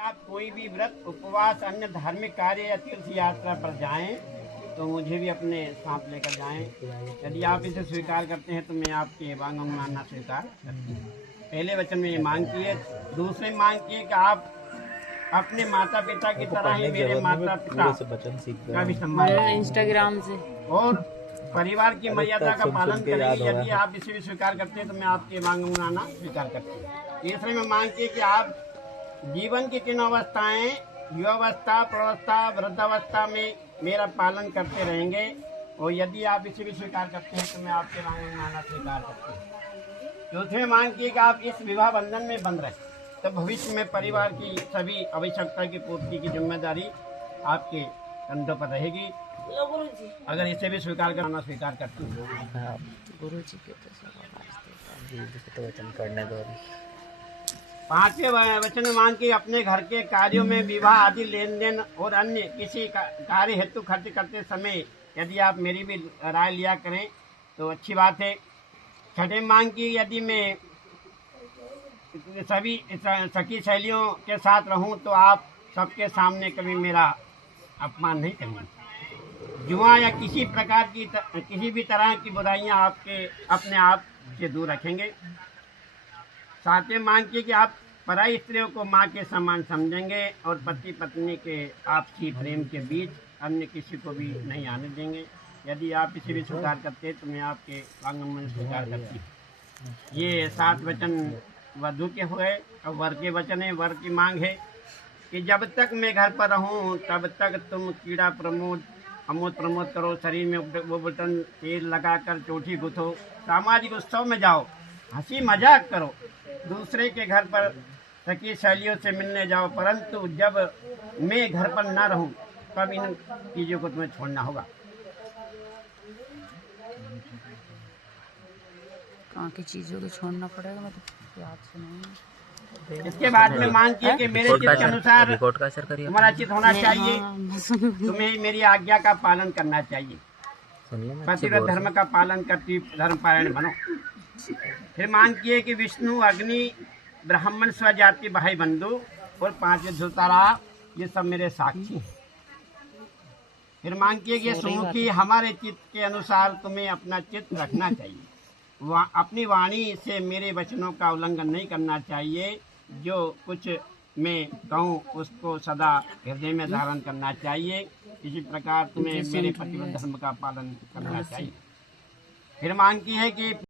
आप कोई भी व्रत, उपवास, अन्य धार्मिक कार्य या तीर्थ यात्रा पर जाएं तो मुझे भी अपने साथ लेकर जाएं। यदि आप इसे स्वीकार करते हैं तो मैं आपके वांगमूलना स्वीकार करती हूँ। पहले वचन में ये मांग की है। दूसरे मांग की है कि आप अपने माता पिता की तरह ही मेरे माता पिता का भी सम्मान करें। इंस्टाग्राम से और परिवार की मर्यादा का पालन करेंगे। यदि आप इसे भी स्वीकार करते हैं तो मैं आपके वांगमूलना स्वीकार करती हूँ। तीसरे में मांग की है कि आप जीवन की 3 अवस्थाएं, युवावस्था, प्रौढ़ावस्था, वृद्धावस्था में मेरा पालन करते रहेंगे। और यदि आप इसे भी स्वीकार करते हैं तो मैं आपके वांगमूलना स्वीकार करती हूँ। चौथे मांग की कि आप इस विवाह बंधन में बंध रहे तो भविष्य में परिवार की सभी आवश्यकता की पूर्ति की जिम्मेदारी आपके कंधों पर रहेगी। अगर इसे भी स्वीकार करना स्वीकार करती हूँ। गुरु जी के तो वचन करने दो। 5वें वचन में मांग के अपने घर के कार्यों में विवाह आदि लेन देन और अन्य किसी कार्य हेतु खर्च करते समय यदि आप मेरी भी राय लिया करें तो अच्छी बात है। 6ठे मांग की यदि मैं सभी सखी सहेलियों के साथ रहूं तो आप सबके सामने कभी मेरा अपमान नहीं करेंगे। जुआ या किसी प्रकार की किसी भी तरह की बुराइयां आपके अपने आप से दूर रखेंगे। 7वें मांग की कि आप पराई स्त्रियों को माँ के समान समझेंगे और पति पत्नी के आपसी प्रेम के बीच अन्य किसी को भी नहीं आने देंगे। यदि आप इसे भी स्वीकार करते हैं तो मैं आपके वांगमूल स्वीकार करती हूँ। ये 7 वचन वधू के हुए। और वर के वचन है। वर की मांग है कि जब तक मैं घर पर रहूं तब तक तुम कीड़ा अमोद प्रमोद करो, शरीर में उबटन तेल लगाकर चोटी गुथो, सामाजिक उत्सव में जाओ, हंसी मजाक करो, दूसरे के घर पर सखी सहेलियों से मिलने जाओ, परंतु जब मैं घर पर ना रहूं तब इन चीजों को तुम्हें छोड़ना होगा। कहाँ की चीजों को छोड़ना पड़ेगा, मतलब याद से नहीं। इसके बाद में मांग की कि मेरे चित्त के अनुसार तुम्हारा चित्त होना चाहिए। तुम्हें मेरी आज्ञा का पालन करना चाहिए। पतिव्रत धर्म का पालन करती धर्मपारायण बनो। फिर मांग किए कि विष्णु, अग्नि, ब्राह्मण, स्वजाति, भाई बंधु और 5वें धुतारा ये सब मेरे साक्षी हैं। फिर मांग किए कि सुमुखी, हमारे चित्त के अनुसार तुम्हें अपना चित्त रखना चाहिए। अपनी वाणी से मेरे वचनों का उल्लंघन नहीं करना चाहिए। जो कुछ मैं कहूँ उसको सदा हृदय में धारण करना चाहिए। इसी प्रकार तुम्हें मेरे पतिव्रत धर्म का पालन करना चाहिए। फिर मांग की है कि